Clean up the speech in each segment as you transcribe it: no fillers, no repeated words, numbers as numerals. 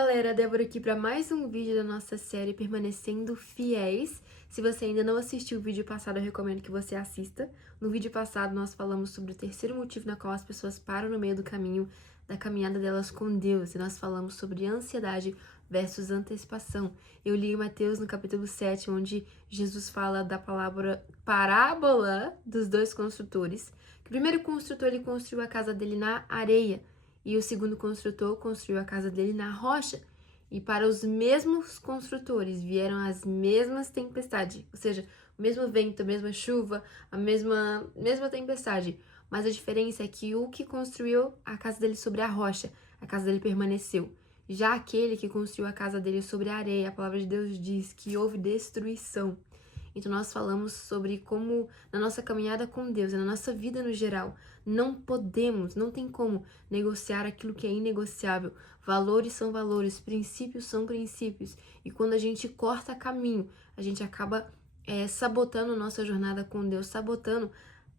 galera, Débora aqui para mais um vídeo da nossa série Permanecendo Fiéis. Se você ainda não assistiu o vídeo passado, eu recomendo que você assista. No vídeo passado, nós falamos sobre o terceiro motivo na qual as pessoas param no meio do caminho da caminhada delas com Deus. E nós falamos sobre ansiedade versus antecipação. Eu li em Mateus no capítulo 7, onde Jesus fala da parábola dos dois construtores. O primeiro construtor, ele construiu a casa dele na areia. E o segundo construtor construiu a casa dele na rocha. E para os mesmos construtores vieram as mesmas tempestades, ou seja, o mesmo vento, a mesma chuva, a mesma tempestade. Mas a diferença é que o que construiu a casa dele sobre a rocha, a casa dele permaneceu. Já aquele que construiu a casa dele sobre a areia, a palavra de Deus diz que houve destruição. Então nós falamos sobre como na nossa caminhada com Deus, na nossa vida no geral, não tem como negociar aquilo que é inegociável. Valores são valores, princípios são princípios. E quando a gente corta caminho, a gente acaba sabotando nossa jornada com Deus, sabotando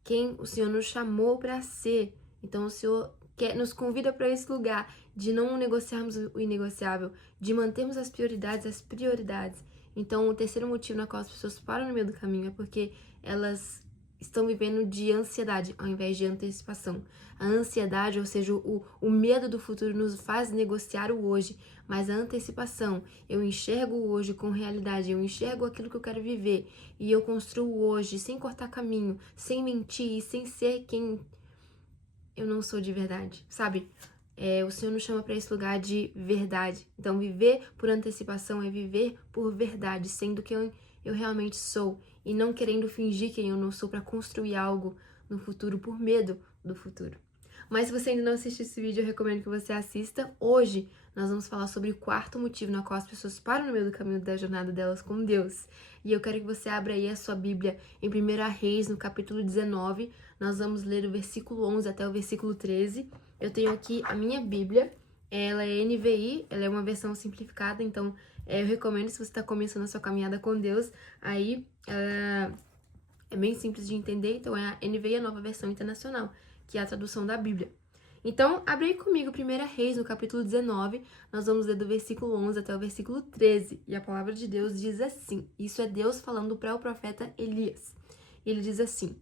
quem o Senhor nos chamou para ser. Então o Senhor nos convida para esse lugar de não negociarmos o inegociável, de mantermos as prioridades. Então, o terceiro motivo na qual as pessoas param no meio do caminho é porque elas estão vivendo de ansiedade ao invés de antecipação. A ansiedade, ou seja, o medo do futuro nos faz negociar o hoje, mas a antecipação, eu enxergo o hoje com realidade, eu enxergo aquilo que eu quero viver e eu construo o hoje sem cortar caminho, sem mentir e sem ser quem eu não sou de verdade, sabe? O Senhor nos chama para esse lugar de verdade. Então, viver por antecipação é viver por verdade, sendo quem eu realmente sou e não querendo fingir quem eu não sou para construir algo no futuro por medo do futuro. Mas se você ainda não assistiu esse vídeo, eu recomendo que você assista. Hoje nós vamos falar sobre o quarto motivo na qual as pessoas param no meio do caminho da jornada delas com Deus. E eu quero que você abra aí a sua Bíblia em 1 Reis, no capítulo 19. Nós vamos ler o versículo 11 até o versículo 13. Eu tenho aqui a minha Bíblia, ela é NVI, ela é uma versão simplificada, então eu recomendo, se você está começando a sua caminhada com Deus, aí é bem simples de entender, então é a NVI, a nova versão internacional, que é a tradução da Bíblia. Então, abre aí comigo 1 Reis, no capítulo 19, nós vamos ler do versículo 11 até o versículo 13, e a palavra de Deus diz assim, isso é Deus falando para o profeta Elias. Ele diz assim,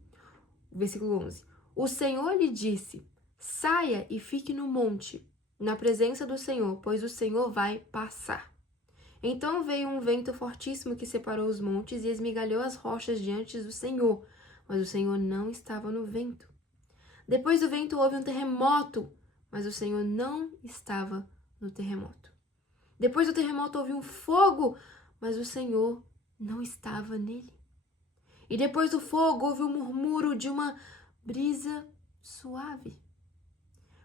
versículo 11, o Senhor lhe disse, saia e fique no monte, na presença do Senhor, pois o Senhor vai passar. Então veio um vento fortíssimo que separou os montes e esmigalhou as rochas diante do Senhor, mas o Senhor não estava no vento. Depois do vento houve um terremoto, mas o Senhor não estava no terremoto. Depois do terremoto houve um fogo, mas o Senhor não estava nele. E depois do fogo houve um murmúrio de uma brisa suave.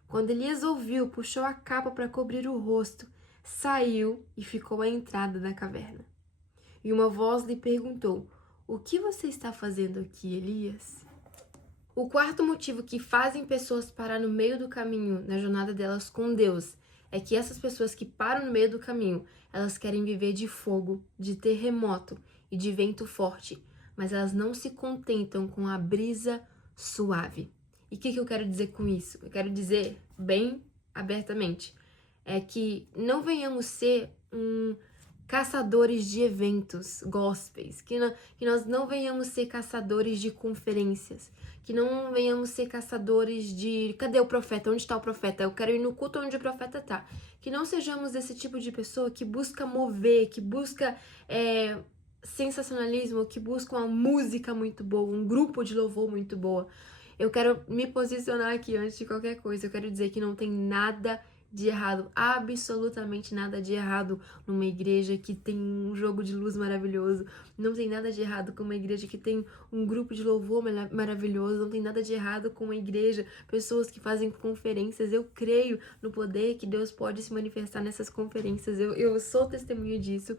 Quando Elias ouviu, puxou a capa para cobrir o rosto, saiu e ficou à entrada da caverna. E uma voz lhe perguntou, o que você está fazendo aqui, Elias? O quarto motivo que fazem pessoas parar no meio do caminho na jornada delas com Deus é que essas pessoas que param no meio do caminho, elas querem viver de fogo, de terremoto e de vento forte, mas elas não se contentam com a brisa suave. E o que eu quero dizer com isso? Eu quero dizer bem abertamente, é que não venhamos ser caçadores de eventos gospels, que nós não venhamos ser caçadores de conferências, que não venhamos ser caçadores de cadê o profeta? Onde está o profeta? Eu quero ir no culto onde o profeta está. Que não sejamos esse tipo de pessoa que busca mover, que busca sensacionalismo, que busca uma música muito boa, um grupo de louvor muito boa. Eu quero me posicionar aqui antes de qualquer coisa. Eu quero dizer que não tem nada de errado, absolutamente nada de errado numa igreja que tem um jogo de luz maravilhoso. Não tem nada de errado com uma igreja que tem um grupo de louvor maravilhoso. Não tem nada de errado com uma igreja, pessoas que fazem conferências. Eu creio no poder que Deus pode se manifestar nessas conferências. Eu sou testemunha disso.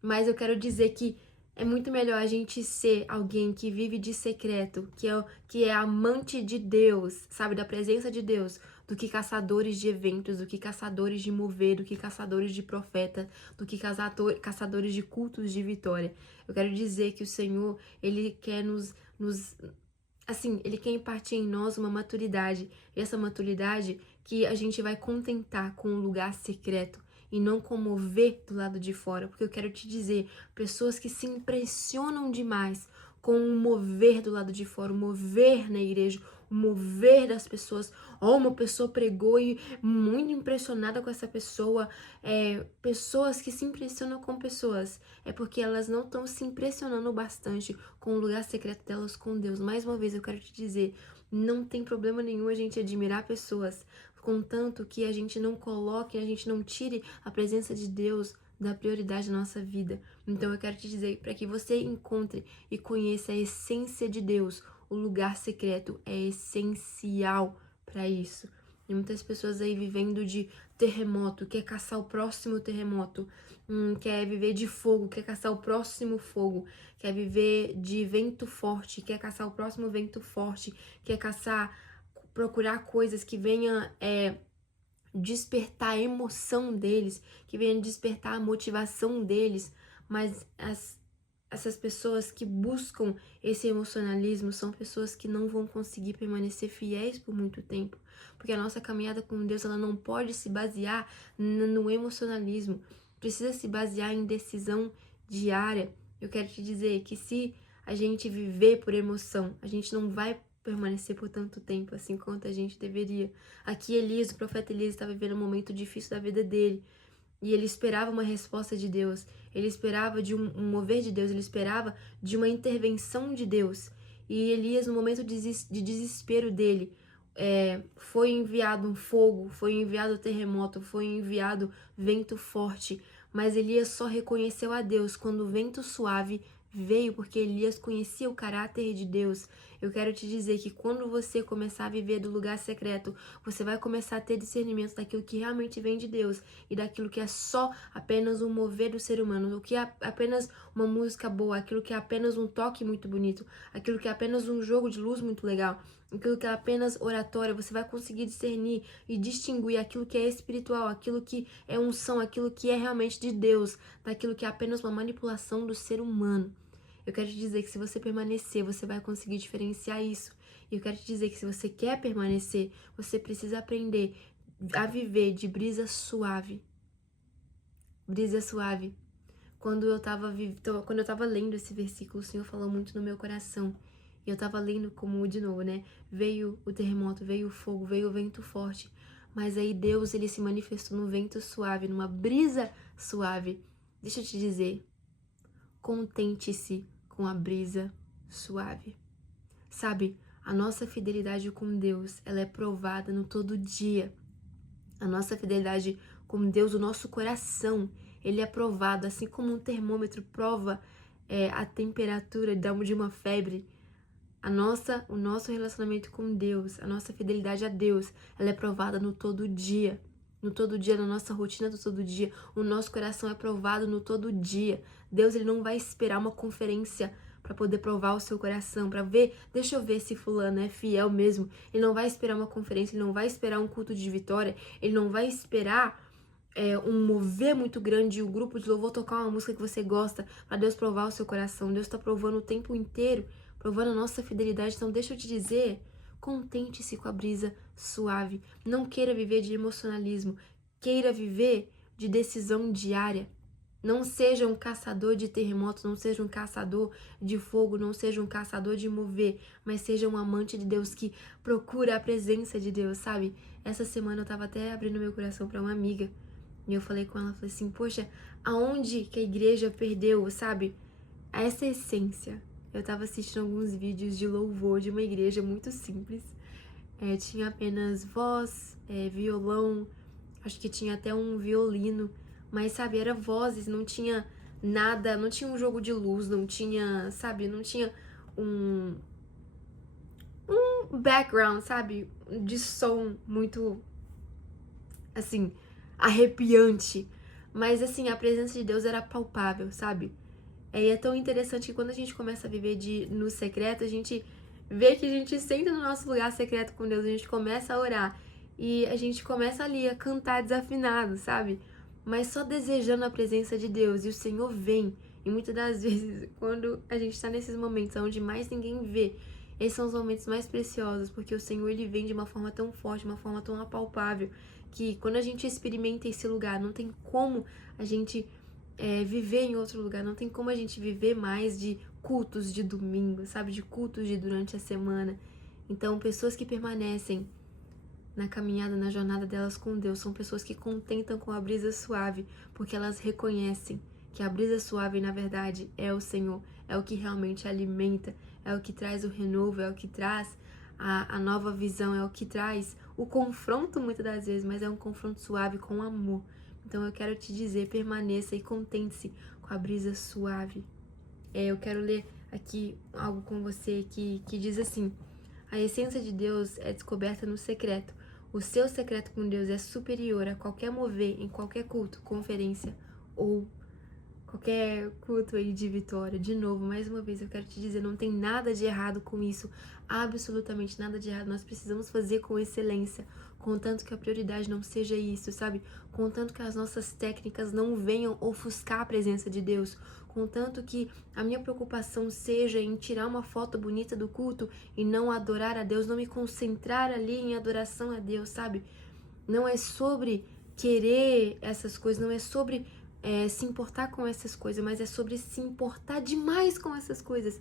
Mas eu quero dizer que é muito melhor a gente ser alguém que vive de secreto, que é amante de Deus, sabe, da presença de Deus, do que caçadores de eventos, do que caçadores de mover, do que caçadores de profeta, do que caçadores de cultos de vitória. Eu quero dizer que o Senhor, Ele quer Ele quer impartir em nós uma maturidade, e essa maturidade que a gente vai contentar com um lugar secreto, e não com o mover do lado de fora. Porque eu quero te dizer, pessoas que se impressionam demais com o mover do lado de fora, o mover na igreja, o mover das pessoas. Uma pessoa pregou e muito impressionada com essa pessoa. Pessoas que se impressionam com pessoas. É porque elas não estão se impressionando bastante com o lugar secreto delas com Deus. Mais uma vez, eu quero te dizer, não tem problema nenhum a gente admirar pessoas, contanto que a gente não coloque, a gente não tire a presença de Deus da prioridade da nossa vida. Então eu quero te dizer, para que você encontre e conheça a essência de Deus, o lugar secreto é essencial para isso. Tem muitas pessoas aí vivendo de terremoto, quer caçar o próximo terremoto, quer viver de fogo, quer caçar o próximo fogo, quer viver de vento forte, quer caçar o próximo vento forte, quer procurar coisas que venham despertar a emoção deles, que venham despertar a motivação deles, mas essas pessoas que buscam esse emocionalismo são pessoas que não vão conseguir permanecer fiéis por muito tempo, porque a nossa caminhada com Deus ela não pode se basear no emocionalismo, precisa se basear em decisão diária. Eu quero te dizer que se a gente viver por emoção, a gente não vai permanecer por tanto tempo assim quanto a gente deveria. Aqui Elias, o profeta Elias, estava vivendo um momento difícil da vida dele. E ele esperava uma resposta de Deus, ele esperava de um mover de Deus, ele esperava de uma intervenção de Deus. E Elias, no momento de desespero dele, foi enviado um fogo, foi enviado terremoto, foi enviado vento forte. Mas Elias só reconheceu a Deus quando o vento suave veio, porque Elias conhecia o caráter de Deus. Eu quero te dizer que quando você começar a viver do lugar secreto, você vai começar a ter discernimento daquilo que realmente vem de Deus e daquilo que é só apenas um mover do ser humano, o que é apenas uma música boa, aquilo que é apenas um toque muito bonito, aquilo que é apenas um jogo de luz muito legal, aquilo que é apenas oratória. Você vai conseguir discernir e distinguir aquilo que é espiritual, aquilo que é unção, aquilo que é realmente de Deus, daquilo que é apenas uma manipulação do ser humano. Eu quero te dizer que se você permanecer, você vai conseguir diferenciar isso. E eu quero te dizer que se você quer permanecer, você precisa aprender a viver de brisa suave. Brisa suave. Quando eu tava lendo esse versículo, o Senhor falou muito no meu coração. E eu tava lendo como, de novo, né? Veio o terremoto, veio o fogo, veio o vento forte. Mas aí Deus, ele se manifestou no vento suave, numa brisa suave. Deixa eu te dizer, contente-se com a brisa suave. Sabe, a nossa fidelidade com Deus, ela é provada no todo dia. A nossa fidelidade com Deus, o nosso coração, ele é provado, assim como um termômetro prova a temperatura de uma febre. O nosso relacionamento com Deus, a nossa fidelidade a Deus, ela é provada no todo dia. No todo dia, na nossa rotina do todo dia, o nosso coração é provado no todo dia. Deus, ele não vai esperar uma conferência para poder provar o seu coração, para ver, deixa eu ver se fulano é fiel mesmo. Ele não vai esperar uma conferência, ele não vai esperar um culto de vitória, ele não vai esperar um mover muito grande, o grupo de louvor tocar uma música que você gosta, para Deus provar o seu coração. Deus está provando o tempo inteiro, provando a nossa fidelidade. Então deixa eu te dizer, contente-se com a brisa suave. Não queira viver de emocionalismo, queira viver de decisão diária. Não seja um caçador de terremotos, não seja um caçador de fogo, não seja um caçador de mover, mas seja um amante de Deus que procura a presença de Deus, sabe? Essa semana eu tava até abrindo meu coração para uma amiga e eu falei com ela, falei assim, poxa, aonde que a igreja perdeu, sabe? Essa essência. Eu tava assistindo alguns vídeos de louvor de uma igreja muito simples. Tinha apenas voz, violão, acho que tinha até um violino, mas, sabe, era vozes, não tinha nada, não tinha um jogo de luz, não tinha, sabe, não tinha um background, sabe, de som muito, assim, arrepiante. Mas, assim, a presença de Deus era palpável, sabe? E é tão interessante que quando a gente começa a viver no secreto, a gente vê que a gente senta no nosso lugar secreto com Deus, a gente começa a orar e a gente começa ali a cantar desafinado, sabe? Mas só desejando a presença de Deus, e o Senhor vem. E muitas das vezes, quando a gente tá nesses momentos onde mais ninguém vê, esses são os momentos mais preciosos, porque o Senhor, ele vem de uma forma tão forte, uma forma tão apalpável, que quando a gente experimenta esse lugar, não tem como a gente viver em outro lugar, não tem como a gente viver mais de cultos de domingo, sabe? De cultos de durante a semana. Então, pessoas que permanecem na caminhada, na jornada delas com Deus, são pessoas que contentam com a brisa suave, porque elas reconhecem que a brisa suave, na verdade, é o Senhor, é o que realmente alimenta, é o que traz o renovo, é o que traz a nova visão, é o que traz o confronto muitas das vezes, mas é um confronto suave com amor. Então eu quero te dizer, permaneça e contente-se com a brisa suave. Eu quero ler aqui algo com você que diz assim: a essência de Deus é descoberta no secreto. O seu secreto com Deus é superior a qualquer mover em qualquer culto, conferência ou qualquer culto aí de vitória. De novo, mais uma vez, eu quero te dizer, não tem nada de errado com isso. Absolutamente nada de errado. Nós precisamos fazer com excelência, contanto que a prioridade não seja isso, sabe? Contanto que as nossas técnicas não venham ofuscar a presença de Deus. Contanto que a minha preocupação seja em tirar uma foto bonita do culto e não adorar a Deus, não me concentrar ali em adoração a Deus, sabe? Não é sobre querer essas coisas, não é sobre se importar com essas coisas, mas é sobre se importar demais com essas coisas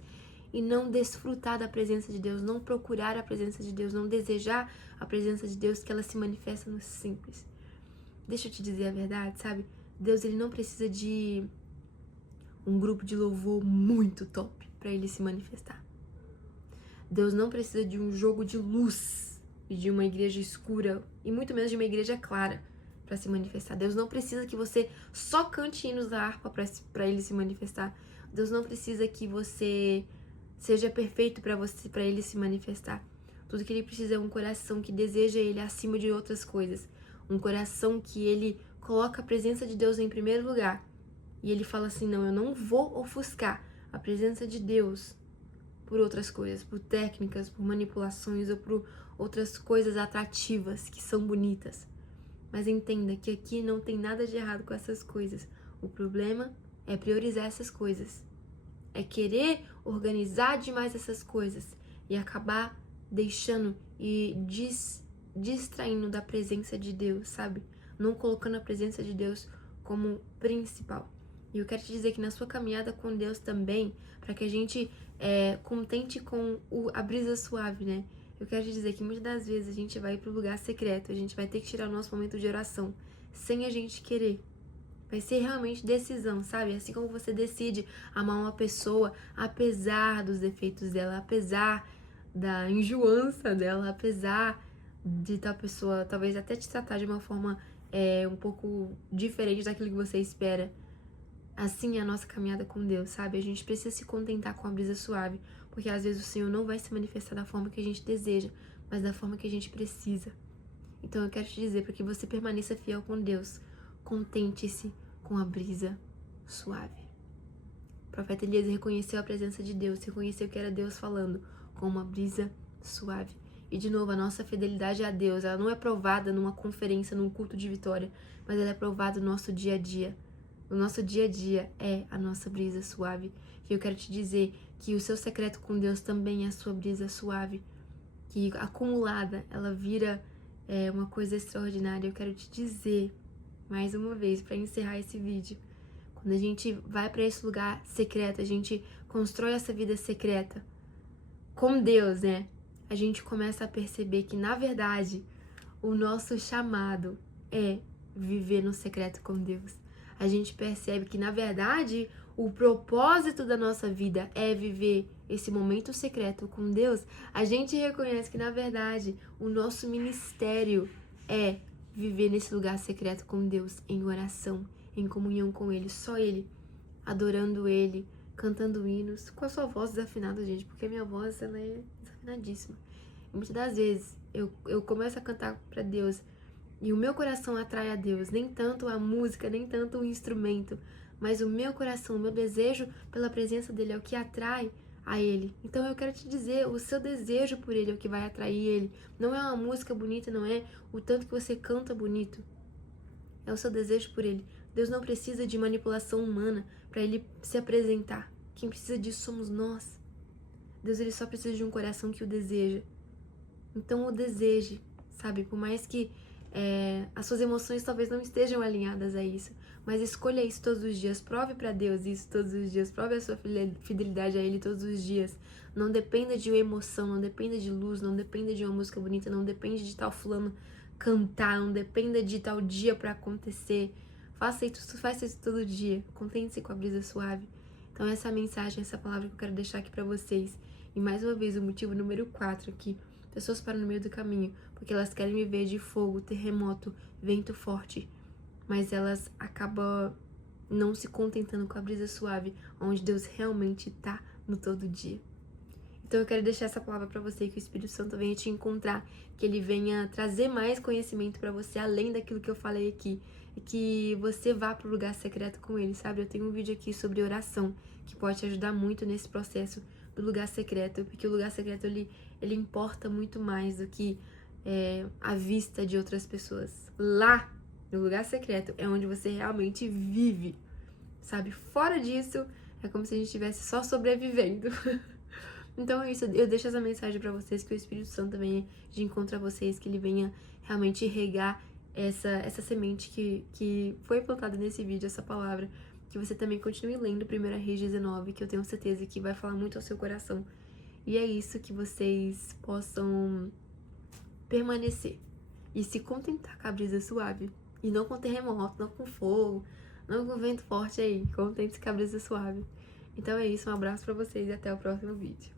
e não desfrutar da presença de Deus, não procurar a presença de Deus, não desejar a presença de Deus, que ela se manifesta no simples. Deixa eu te dizer a verdade, sabe? Deus, ele não precisa de um grupo de louvor muito top para ele se manifestar. Deus não precisa de um jogo de luz e de uma igreja escura e muito menos de uma igreja clara para se manifestar. Deus não precisa que você só cante hinos da harpa para ele se manifestar. Deus não precisa que você seja perfeito para ele se manifestar. Tudo que ele precisa é um coração que deseja ele acima de outras coisas. Um coração que ele coloca a presença de Deus em primeiro lugar. E ele fala assim: não, eu não vou ofuscar a presença de Deus por outras coisas, por técnicas, por manipulações ou por outras coisas atrativas que são bonitas. Mas entenda que aqui não tem nada de errado com essas coisas. O problema é priorizar essas coisas. É querer organizar demais essas coisas e acabar deixando e distraindo da presença de Deus, sabe? Não colocando a presença de Deus como principal. E eu quero te dizer que na sua caminhada com Deus também, para que a gente contente com a brisa suave, né? Eu quero te dizer que muitas das vezes a gente vai pro lugar secreto, a gente vai ter que tirar o nosso momento de oração, sem a gente querer. Vai ser realmente decisão, sabe? Assim como você decide amar uma pessoa, apesar dos defeitos dela, apesar da enjoança dela, apesar de tal pessoa talvez até te tratar de uma forma um pouco diferente daquilo que você espera. Assim é a nossa caminhada com Deus, sabe? A gente precisa se contentar com a brisa suave, porque às vezes o Senhor não vai se manifestar da forma que a gente deseja, mas da forma que a gente precisa. Então eu quero te dizer, para que você permaneça fiel com Deus, contente-se com a brisa suave. O profeta Elias reconheceu a presença de Deus, reconheceu que era Deus falando com uma brisa suave. E de novo, a nossa fidelidade a Deus, ela não é provada numa conferência, num culto de vitória, mas ela é provada no nosso dia a dia. O nosso dia a dia é a nossa brisa suave. E eu quero te dizer que o seu secreto com Deus também é a sua brisa suave, que acumulada ela vira uma coisa extraordinária. Eu quero te dizer, mais uma vez, para encerrar esse vídeo, quando a gente vai para esse lugar secreto, a gente constrói essa vida secreta com Deus, né? A gente começa a perceber que, na verdade, o nosso chamado é viver no secreto com Deus. A gente percebe que, na verdade, o propósito da nossa vida é viver esse momento secreto com Deus. A gente reconhece que, na verdade, o nosso ministério é viver nesse lugar secreto com Deus, em oração, em comunhão com Ele, só Ele, adorando Ele, cantando hinos, com a sua voz desafinada, gente, porque a minha voz, ela é desafinadíssima. E muitas das vezes, eu começo a cantar para Deus, e o meu coração atrai a Deus, nem tanto a música, nem tanto o instrumento, mas o meu coração, o meu desejo pela presença dele é o que atrai a ele. Então eu quero te dizer, o seu desejo por ele é o que vai atrair ele. Não é uma música bonita, não é o tanto que você canta bonito. É o seu desejo por ele. Deus não precisa de manipulação humana para ele se apresentar. Quem precisa disso somos nós. Deus, ele só precisa de um coração que o deseja. Então o deseje, sabe? Por mais que As suas emoções talvez não estejam alinhadas a isso, mas escolha isso todos os dias, prove para Deus isso todos os dias, prove a sua fidelidade a Ele todos os dias. Não dependa de uma emoção, não dependa de luz, não dependa de uma música bonita, não depende de tal fulano cantar, não dependa de tal dia para acontecer. Faça isso todo dia, contente-se com a brisa suave. Então essa é a mensagem, essa palavra que eu quero deixar aqui para vocês. E mais uma vez, o motivo número 4 aqui. Pessoas param no meio do caminho, porque elas querem me ver de fogo, terremoto, vento forte. Mas elas acabam não se contentando com a brisa suave, onde Deus realmente tá no todo dia. Então eu quero deixar essa palavra para você, que o Espírito Santo venha te encontrar, que ele venha trazer mais conhecimento para você, além daquilo que eu falei aqui, e que você vá pro lugar secreto com ele, sabe? Eu tenho um vídeo aqui sobre oração, que pode te ajudar muito nesse processo do lugar secreto, porque o lugar secreto, ele importa muito mais do que a vista de outras pessoas. Lá, no lugar secreto, é onde você realmente vive, sabe? Fora disso, é como se a gente estivesse só sobrevivendo. Então é isso, eu deixo essa mensagem pra vocês, que o Espírito Santo venha de encontro a vocês, que ele venha realmente regar essa semente que foi plantada nesse vídeo, essa palavra, que você também continue lendo 1 Reis 19, que eu tenho certeza que vai falar muito ao seu coração. E é isso, que vocês possam permanecer e se contentar com a brisa suave, e não com terremoto, não com fogo, não com vento forte aí, contente-se com a brisa suave. Então é isso, um abraço pra vocês e até o próximo vídeo.